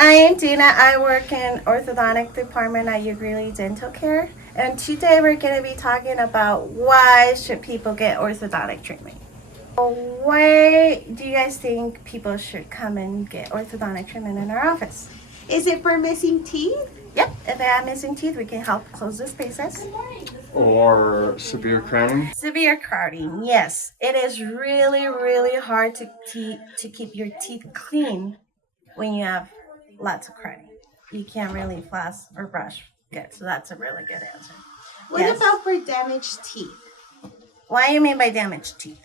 I am Dina. I work in orthodontic department at Greeley Dental Care, and today we're going to be talking about why should people get orthodontic treatment. Why do you guys think people should come and get orthodontic treatment in our office? Is it for missing teeth? Yep, if they have missing teeth, we can help close the spaces. Or severe crowning? Severe crowding, yes. It is really hard to keep your teeth clean when you have lots of crowding. You can't really floss or brush good, so that's a really good answer. What about for damaged teeth? What do you mean by damaged teeth?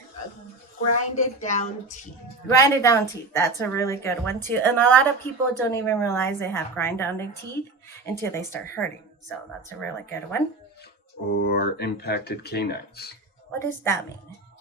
Grinded down teeth. Grinded down teeth, that's a really good one too. And a lot of people don't even realize they have grind down their teeth until they start hurting. So that's a really good one. Or impacted canines? What does that mean?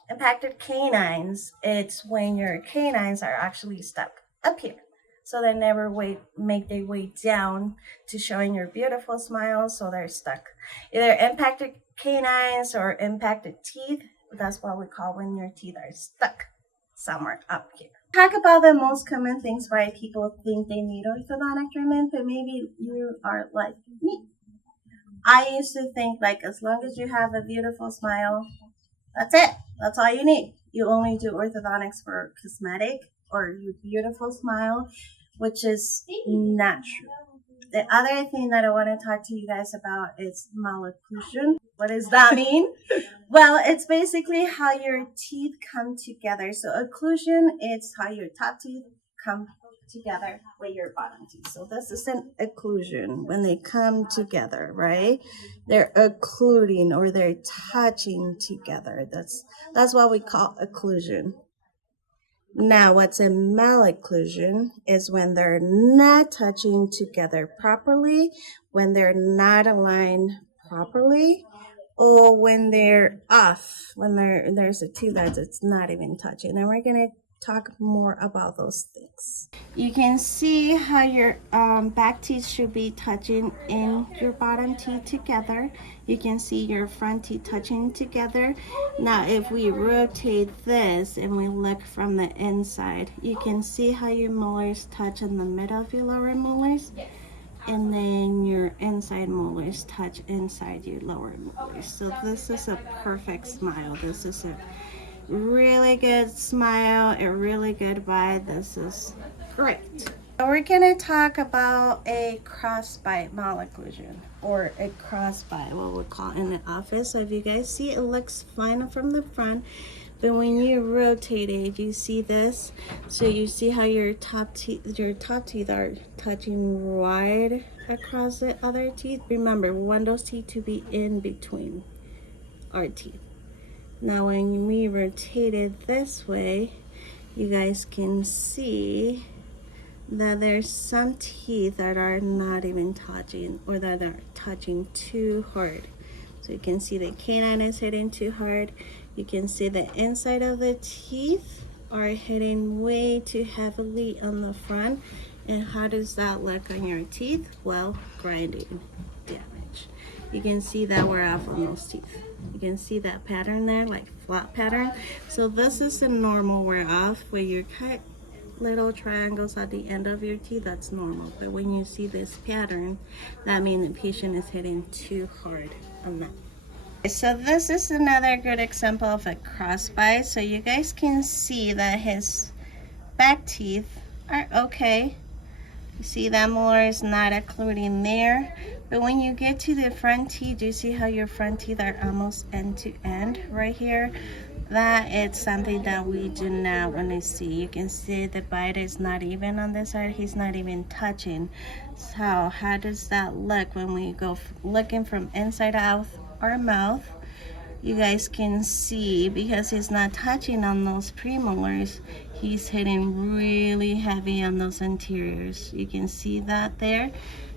Impacted canines, it's when your canines are actually stuck up here. So they never make their way down to showing your beautiful smile, so they're stuck. Either impacted canines or impacted teeth, that's what we call when your teeth are stuck somewhere up here. Talk about the most common things why people think they need orthodontic treatment, but maybe you are like me. I used to think like as long as you have a beautiful smile, that's it. That's all you need. You only do orthodontics for cosmetic or your beautiful smile, which is not true. The other thing that I want to talk to you guys about is malocclusion. What does that mean? Well, it's basically how your teeth come together. So occlusion is how your top teeth come together with your bottom teeth. So this is an occlusion when they come together, right? They're occluding or they're touching together. That's what we call occlusion. Now, what's a malocclusion is when they're not touching together properly, when they're not aligned properly, or when they're off, when there's a tooth that's not even touching. And we're going to talk more about those things. You can see how your back teeth should be touching in your bottom teeth together. You can see your front teeth touching together. Now if we rotate this and we look from the inside, you can see how your molars touch in the middle of your lower molars, and then your inside molars touch inside your lower molars. So this is a perfect smile. This is a really good smile, a really good bite. This is great. So we're gonna talk about a crossbite malocclusion, or a crossbite, what we call in the office. So if you guys see, it looks fine from the front, but when you rotate it, you see this. So you see how your top teeth are touching right across the other teeth. Remember, we want those teeth to be in between our teeth. Now when we rotate it this way, you guys can see that there's some teeth that are not even touching, or that are touching too hard. So you can see the canine is hitting too hard. You can see the inside of the teeth are hitting way too heavily on the front. And how does that look on your teeth? Well, grinding damage. You can see that we're off on those teeth. You can see that pattern there, like flat pattern. So this is the normal wear off, where you cut little triangles at the end of your teeth. That's normal. But when you see this pattern, that means the patient is hitting too hard on that. So this is another good example of a crossbite. So you guys can see that his back teeth are okay. You see that molar is not occluding there. But when you get to the front teeth, you see how your front teeth are almost end to end right here? That is something that we do not want to see. You can see the bite is not even on this side. He's not even touching. So how does that look when we go looking from inside out our mouth? You guys can see, because he's not touching on those premolars, he's hitting really heavy on those anteriors. You can see that there.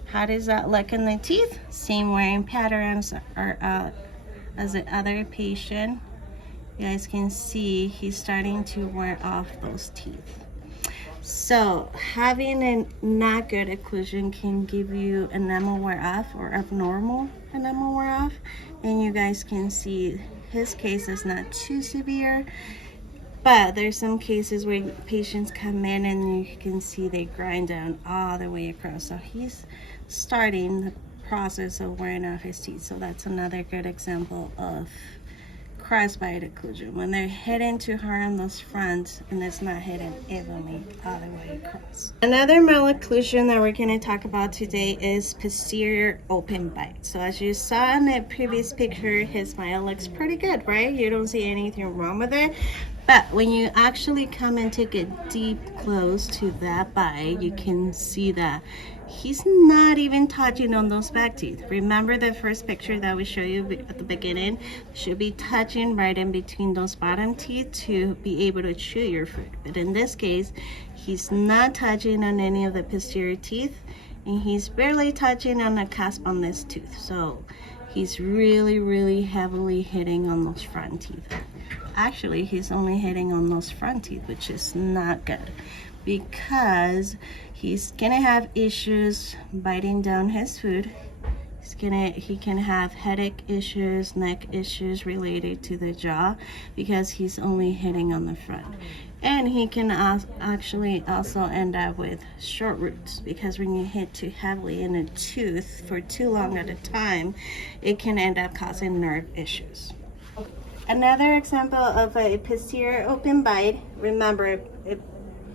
How does that look in the teeth? Same wearing patterns are out as the other patient. You guys can see he's starting to wear off those teeth. So having a not good occlusion can give you enamel wear off, or abnormal enamel wear off. And you guys can see his case is not too severe. But there's some cases where patients come in and you can see they grind down all the way across. So he's starting the process of wearing off his teeth. So that's another good example of crossbite occlusion, when they're hitting too hard on those fronts and it's not hitting evenly all the way across. Another malocclusion that we're going to talk about today is posterior open bite. So as you saw in the previous picture, his smile looks pretty good, right? You don't see anything wrong with it. But when you actually come and take a deep close to that bite, you can see that he's not even touching on those back teeth. Remember the first picture that we showed you at the beginning? Should be touching right in between those bottom teeth to be able to chew your food. But in this case, he's not touching on any of the posterior teeth, and he's barely touching on the cusp on this tooth. So he's really heavily hitting on those front teeth. Actually, he's only hitting on those front teeth, which is not good, because he's gonna have issues biting down his food. He can have headache issues, neck issues related to the jaw, because he's only hitting on the front. And he can actually also end up with short roots, because when you hit too heavily in a tooth for too long at a time, it can end up causing nerve issues. Another example of a posterior open bite, remember, a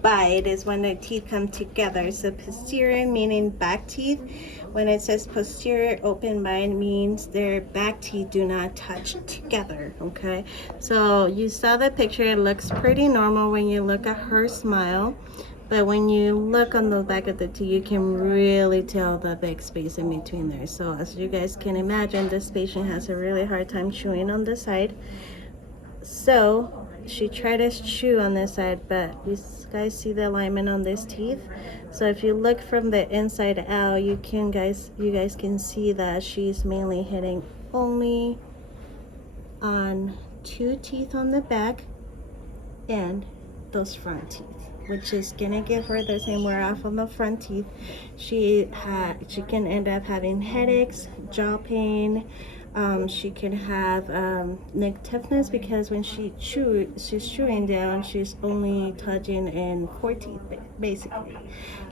bite is when the teeth come together. So posterior meaning back teeth. When it says posterior open bite, means their back teeth do not touch together, okay? So you saw the picture, it looks pretty normal when you look at her smile. But when you look on the back of the teeth, you can really tell the big space in between there. So as you guys can imagine, this patient has a really hard time chewing on this side. So she tried to chew on this side, but you guys see the alignment on this teeth? So if you look from the inside out, you guys can see that she's mainly hitting only on 2 teeth on the back and those front teeth, which is gonna give her the same wear off on the front teeth. She can end up having headaches, jaw pain. She can have neck toughness, because when she's chewing down, she's only touching in 4 teeth basically.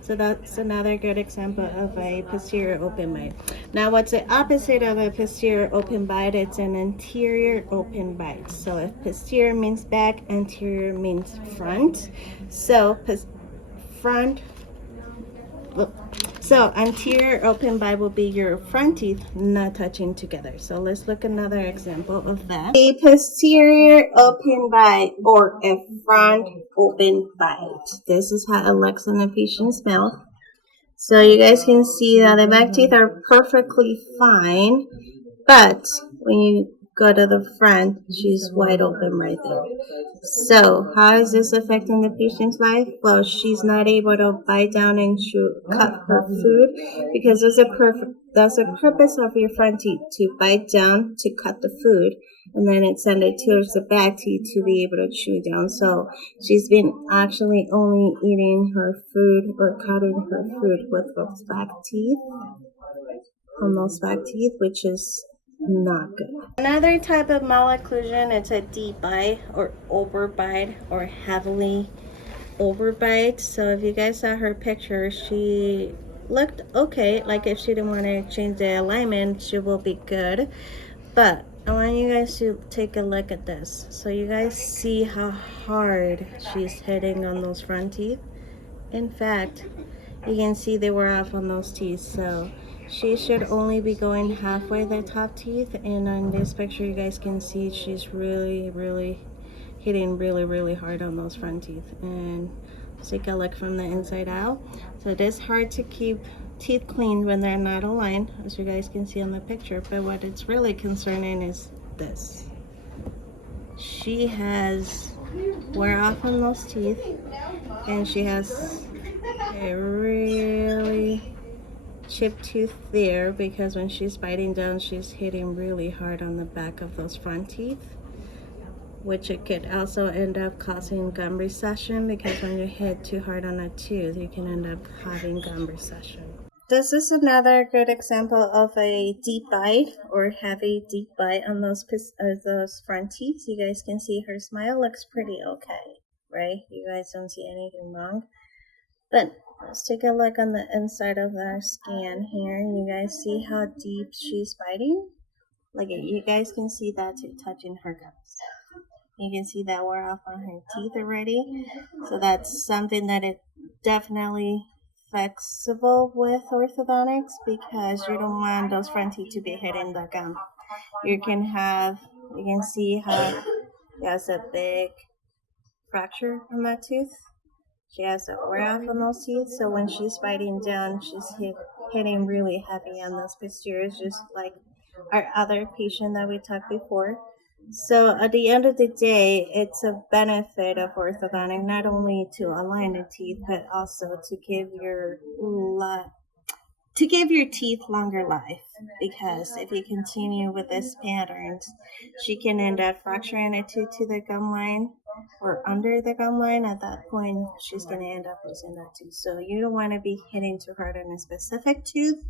So that's another good example of a posterior open bite. Now, what's the opposite of a posterior open bite? It's an anterior open bite. So if posterior means back, anterior means front. So anterior open bite will be your front teeth not touching together. So let's look at another example of that. A posterior open bite, or a front open bite. This is how it looks in the patient's mouth. So you guys can see that the back teeth are perfectly fine, but when you go to the front, she's wide open right there. So how is this affecting the patient's life? Well, she's not able to bite down and cut her food, because that's the purpose of your front teeth, to bite down to cut the food, and then it sends it towards the back teeth to be able to chew down. So she's been actually only eating her food or cutting her food with those back teeth, which is not good. Another type of malocclusion, it's a deep bite or overbite or heavily overbite. So if you guys saw her picture, she looked okay. Like if she didn't want to change the alignment, she will be good. But I want you guys to take a look at this. So you guys see how hard she's hitting on those front teeth. In fact, you can see they were off on those teeth. So she should only be going halfway the top teeth, and on this picture you guys can see she's really hitting really hard on those front teeth. And let's take a look from the inside out. So it is hard to keep teeth clean when they're not aligned, as you guys can see on the picture, but what it's really concerning is this. She has wear off on those teeth, and she has a really chipped tooth there, because when she's biting down, she's hitting really hard on the back of those front teeth, which it could also end up causing gum recession, because when you hit too hard on a tooth, you can end up having gum recession. This is another good example of a deep bite or heavy deep bite on those front teeth. You guys can see her smile looks pretty okay. right? You guys don't see anything wrong. But let's take a look on the inside of our scan here. You guys see how deep she's biting? Like, you guys can see that too, touching her gums. You can see that we're off on her teeth already. So that's something that it definitely flexible with orthodontics, because you don't want those front teeth to be hitting the gum. You can see how she has a big fracture on that tooth. She has a wear off on those teeth, so when she's biting down, she's hitting really heavy on those posteriors, just like our other patient that we talked before. So at the end of the day, it's a benefit of orthodontic not only to align the teeth, but also to give your teeth longer life. Because if you continue with this pattern, she can end up fracturing a tooth to the gum line or under the gum line. At that point, she's going to end up losing that tooth. So you don't want to be hitting too hard on a specific tooth,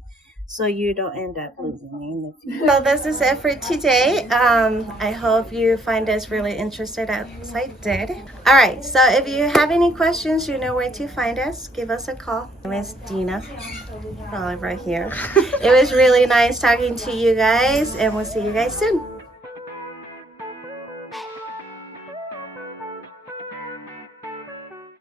so you don't end up losing it in the future. So this is it for today. I hope you find this really interesting as I did. All right, so if you have any questions, you know where to find us. Give us a call. My name is Dina, probably right here. It was really nice talking to you guys, and we'll see you guys soon.